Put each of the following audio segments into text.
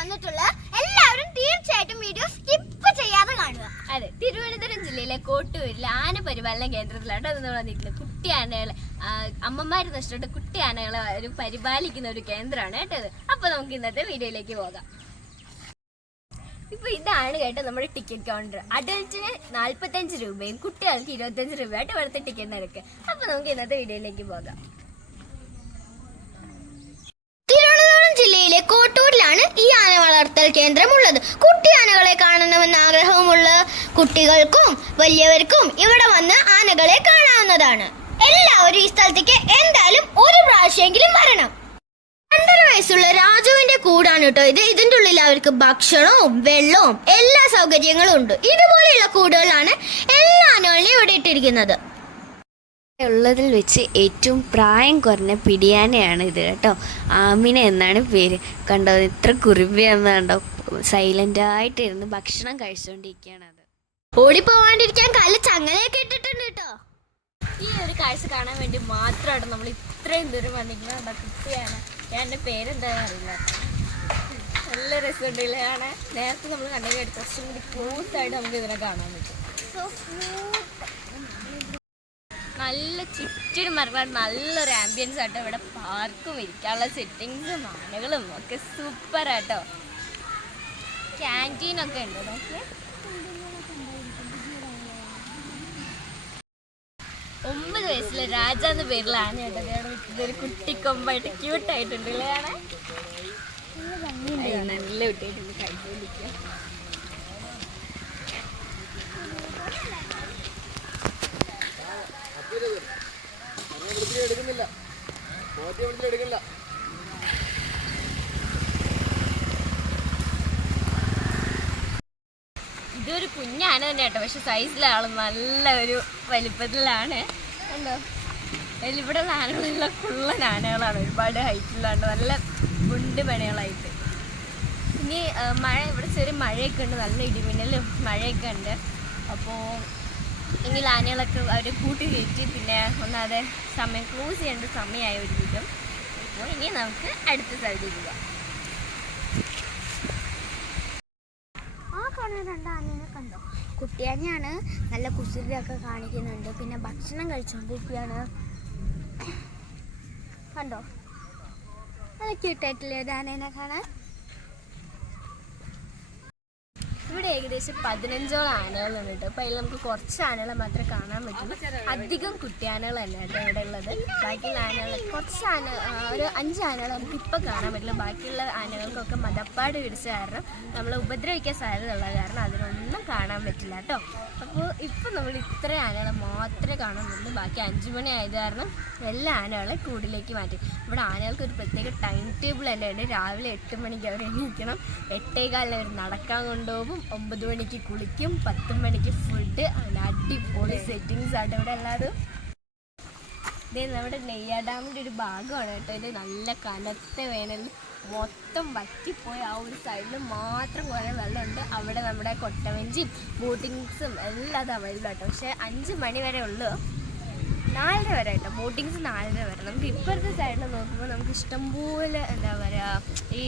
വന്നിട്ടുള്ളത്. എല്ലാവരും തീർച്ചയായിട്ടും വീഡിയോ സ്കിപ്പ് ചെയ്യാതെ കാണുക. അതെ, തിരുവനന്തപുരം ജില്ലയിലെ കോട്ടൂരിലെ ആന പരിപാലന കേന്ദ്രത്തിലാണ് അത് നമ്മൾ വന്നിരിക്കുന്നത്. കുട്ടി ആനകളെ അമ്മമാര് നഷ്ടപ്പെട്ട് കുട്ടി ആനകളെ ഒരു പരിപാലിക്കുന്ന ഒരു കേന്ദ്രമാണ് കേട്ടത്. അപ്പൊ നമുക്ക് ഇന്നത്തെ വീഡിയോയിലേക്ക് പോകാം. ഇപ്പൊ ഇതാണ് കേട്ടോ നമ്മുടെ ടിക്കറ്റ് കൗണ്ടർ. അഡൽറ്റിന് 45 രൂപയും കുട്ടികൾക്ക് 25 രൂപയായിട്ട് ഇവിടുത്തെ ടിക്കറ്റ് നിരക്ക്. അപ്പൊ നമുക്ക് ഇന്നത്തെ വീഡിയോയിലേക്ക് പോകാം. തിരുവനന്തപുരം ജില്ലയിലെ കോട്ടൂരിലാണ് ഈ ആന വളർത്തൽ കേന്ദ്രമുള്ളത്. കുട്ടി ആനകളെ കാണണമെന്ന ആഗ്രഹമുള്ള കുട്ടികൾക്കും വലിയവർക്കും ഇവിടെ വന്ന് ആനകളെ കാണാവുന്നതാണ്. എല്ലാവരും ഈ സ്ഥലത്തേക്ക് എന്തായാലും ഒരു പ്രാവശ്യമെങ്കിലും വരണം. 2.5 വയസ്സുള്ള രാജുവിന്റെ കൂടാണ് കേട്ടോ ഇത്. ഇതിന്റെ ഉള്ളിൽ അവർക്ക് ഭക്ഷണവും വെള്ളവും എല്ലാ സൗകര്യങ്ങളും ഉണ്ട്. ഇതുപോലെയുള്ള കൂടുകളാണ് എല്ലാ ആനകളെയും ഇവിടെ ഇട്ടിരിക്കുന്നത്. ഉള്ളതിൽ വെച്ച് ഏറ്റവും പ്രായം കുറഞ്ഞ പിടിയാനയാണ് ഇത് കേട്ടോ. ആമിന എന്നാണ് പേര്. കണ്ടോ, ഇത്ര കുറുമ്പിയാണെന്നുണ്ടോ. സൈലന്റ് ആയിട്ടിരുന്ന് ഭക്ഷണം കഴിച്ചുകൊണ്ടിരിക്കുകയാണ്. അത് ഓടിപ്പോവാണ്ടിരിക്കാൻ കാലിൽ ചങ്ങലയൊക്കെ ഇട്ടിട്ടുണ്ട് കേട്ടോ. ഈ ഒരു കാഴ്ച കാണാൻ വേണ്ടി മാത്രമാണ് നമ്മൾ ഇത്രയും ദൂരം വന്നിരിക്കുന്നത്. കുട്ടിയാണ്, ഞാൻ എൻ്റെ പേരെന്താണെന്ന് അറിയില്ല. നല്ല രസമുണ്ടല്ലേ കാണാൻ. നേരത്തെ നമ്മൾ കണ്ടതിന് കുറച്ചും കൂടി ക്ലോസ് ആയിട്ട് നമുക്ക് ഇതിനെ കാണാൻ പറ്റും. നല്ല ചുറ്റിനും മരങ്ങൾ, നല്ലൊരു ആംബിയൻസ് ആട്ടോ. ഇവിടെ പാർക്കും ഇരിക്കാനുള്ള സെറ്റിങ്സും ആനകളും ഒക്കെ സൂപ്പർ ആട്ടോ. ക്യാൻറ്റീനൊക്കെ ഉണ്ട്. നോക്കിയേ, 9 വയസ്സിലെ രാജ എന്ന പേരിൽ ആന കേട്ടോ. ഇതൊരു കുട്ടിക്കൊമ്പായിട്ട് ക്യൂട്ടായിട്ടുണ്ട് അല്ലേ ആന. നല്ല കുട്ടിയായിട്ടുണ്ട് കഴിച്ചുകൊണ്ടിരിക്കുക. ഇതൊരു കുഞ്ഞാന തന്നെ കേട്ടോ, പക്ഷെ സൈസിലാണ് നല്ല ഒരു വലിപ്പത്തിലാണ്. കണ്ടോ, ഇവിടെ ആനകളുള്ള കുള്ളൻ ആനകളാണ്. ഒരുപാട് ഹൈറ്റിലാണ്, നല്ല ഗുണ്ട് പണികളായിട്ട്. ഇനി മഴ, ഇവിടെ ചെറിയ മഴയൊക്കെ ഉണ്ട്, നല്ല ഇടിമിന്നലും മഴയൊക്കെ ഉണ്ട്. അപ്പോൾ എങ്കിൽ ആനകളൊക്കെ അവർ കൂട്ടി കയറ്റി പിന്നെ ഒന്നാതെ സമയം ക്ലോസ് ചെയ്യേണ്ട സമയമായി ഒരു വിധം. അപ്പോൾ ഇനി നമുക്ക് അടുത്ത സ്ഥലത്തേക്ക് പോകാം. ആനയെ കണ്ടോ, കുട്ടിയാനയാണ്. നല്ല കുസൃതിയൊക്കെ കാണിക്കുന്നുണ്ട്. പിന്നെ ഭക്ഷണം കഴിച്ചുകൊണ്ടിരിക്കുകയാണ്. കണ്ടോ, നല്ല ക്യൂട്ടായിട്ടില്ലേ ഒരു ആനേനെ കാണാൻ. ഇവിടെ ഏകദേശം 15ഓളം ആനകളുണ്ട് കേട്ടോ. അപ്പോൾ അതിൽ നമുക്ക് കുറച്ച് ആനകളെ മാത്രമേ കാണാൻ പറ്റുള്ളൂ. അധികം കുട്ടിയാനകൾ തന്നെ കേട്ടോ ഇവിടെ ഉള്ളത്. ബാക്കിയുള്ള ആനകൾ കുറച്ച് ഒരു 5 ആനകൾ നമുക്ക് ഇപ്പോൾ കാണാൻ പറ്റില്ല. ബാക്കിയുള്ള ആനകൾക്കൊക്കെ മതപ്പാട് പിടിച്ച കാരണം നമ്മൾ ഉപദ്രവിക്കാൻ സാധ്യതയുള്ള കാരണം അതിനൊന്നും കാണാൻ പറ്റില്ല കേട്ടോ. അപ്പോൾ ഇപ്പം നമ്മൾ ഇത്ര ആനകളെ മാത്രമേ കാണുന്നുള്ളൂ. ബാക്കി 5 മണി ആയത് കാരണം എല്ലാ ആനകളെ കൂടിലേക്ക് മാറ്റി. ഇവിടെ ആനകൾക്ക് ഒരു പ്രത്യേക ടൈം ടേബിൾ തന്നെ ഉണ്ട്. രാവിലെ 8 മണിക്ക് അവർ എണീക്കണം, 8:15 അവർ നടക്കാൻ കൊണ്ടുപോകും, 9 മണിക്ക് കുളിക്കും, 10 മണിക്ക് ഫുഡ്. അങ്ങനെ അടിപൊളി സെറ്റിങ്സ് ആണ് ഇവിടെ എല്ലാവരും. ഇത് നമ്മുടെ നെയ്യാർ ഡാമിൻ്റെ ഒരു ഭാഗമാണ് കേട്ടോ. ഇത് നല്ല കനത്ത വേനൽ മൊത്തം വറ്റിപ്പോയി. ആ ഒരു സൈഡിൽ മാത്രം കുറേ വെള്ളമുണ്ട്. അവിടെ നമ്മുടെ കൊട്ടവഞ്ചിയും ബോട്ടിങ്സും എല്ലാം അത് അവൈലബിൾ ആട്ടോ. പക്ഷേ 5 മണി വരെ ഉള്ളൂ, 4:30 വരെ കേട്ടോ. ബോട്ടിങ്സ് 4:30 വരെ. നമുക്ക് ഇപ്പോഴത്തെ സൈഡിൽ നോക്കുമ്പോൾ നമുക്ക് ഇഷ്ടംപോലെ എന്താ പറയുക, ഈ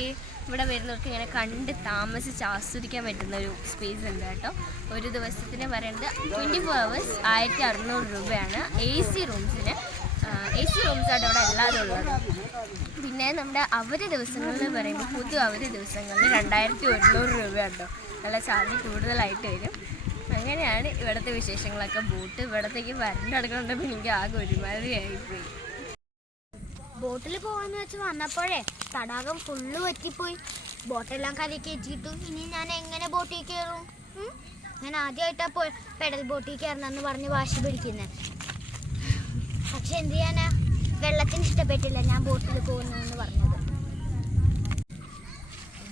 ഇവിടെ വരുന്നവർക്ക് ഇങ്ങനെ കണ്ട് താമസിച്ച് ആസ്വദിക്കാൻ പറ്റുന്ന ഒരു സ്പേസ് ഉണ്ട് കേട്ടോ. ഒരു ദിവസത്തിന് പറയുന്നത് 24 hours 1600 രൂപയാണ്. AC റൂംസിന്. AC റൂംസാണ് ഇവിടെ എല്ലാവരും ഉള്ളത്. പിന്നെ നമ്മുടെ അവധി ദിവസങ്ങളിൽ പറയുമ്പോൾ പൊതു അവധി ദിവസങ്ങളിൽ 2100 രൂപ കേട്ടോ. നല്ല ചാർജ് കൂടുതലായിട്ട് വരും. അങ്ങനെയാണ് ഇവിടുത്തെ വിശേഷങ്ങളൊക്കെ. ബോട്ട് ഇവിടത്തേക്ക് വരണ്ടെടുക്കണമെങ്കിൽ എനിക്ക് ആകെ ഒരുമാതിരി ആയിപ്പോയി. ബോട്ടിൽ പോകാന്ന് വെച്ച് വന്നപ്പോഴേ തടാകം ഫുള്ള് പറ്റിപ്പോയി. ബോട്ടെല്ലാം കരയ്ക്ക് എത്തിയിട്ടു. ഇനി ഞാൻ എങ്ങനെ ബോട്ടിൽ കയറും? ഞാൻ ആദ്യമായിട്ടാ പെഡൽ ബോട്ടിൽ കയറണമെന്ന് പറഞ്ഞ് വാശി പിടിക്കുന്നത്. പക്ഷെ എന്ത് ചെയ്യാനാ, വെള്ളത്തിന് ഇഷ്ടപ്പെട്ടില്ല ഞാൻ ബോട്ടിൽ പോകുന്നതെന്ന് പറഞ്ഞത്.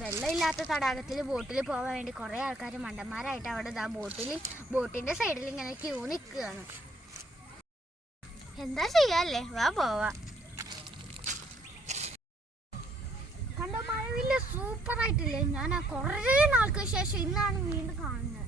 വെള്ളമില്ലാത്ത തടാകത്തിൽ ബോട്ടിൽ പോകാൻ വേണ്ടി കുറേ ആൾക്കാർ മണ്ടന്മാരായിട്ട് അവിടെ ബോട്ടിൻ്റെ സൈഡിൽ ഇങ്ങനെ ക്യൂ നിൽക്കുകയാണ്. എന്താ ചെയ്യാല്ലേ, വാ പോവാ. കണ്ടോ, മഴവില്ല സൂപ്പറായിട്ടില്ലേ? ഞാൻ കുറേ നാൾക്ക് ശേഷം ഇന്നാണ് വീണ്ടും കാണുന്നത്.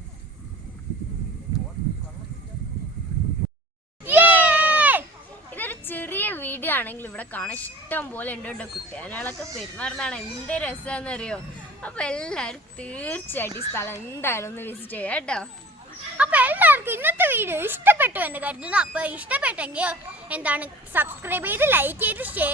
ഇതൊരു ചെറിയ വീഡിയോ ആണെങ്കിൽ ഇവിടെ കാണാൻ ഇഷ്ടം പോലെ ഉണ്ട് കേട്ടോ. കുട്ടിയാനകളൊക്കെ പെരുമാറുന്നതാണ് എന്ത് രസമാണെന്നറിയോ. അപ്പോൾ എല്ലാവരും തീർച്ചയായിട്ടും ഈ സ്ഥലം എന്തായാലും ഒന്ന് വിസിറ്റ് ചെയ്യാം കേട്ടോ. അപ്പൊ എല്ലാവർക്കും ഇന്നത്തെ വീഡിയോ ഇഷ്ടപ്പെട്ടു എന്ന് കരുതുന്നു. അപ്പൊ ഇഷ്ടപ്പെട്ടെങ്കിൽ സബ്സ്ക്രൈബ് ചെയ്ത് ലൈക്ക് ചെയ്ത് ഷെയർ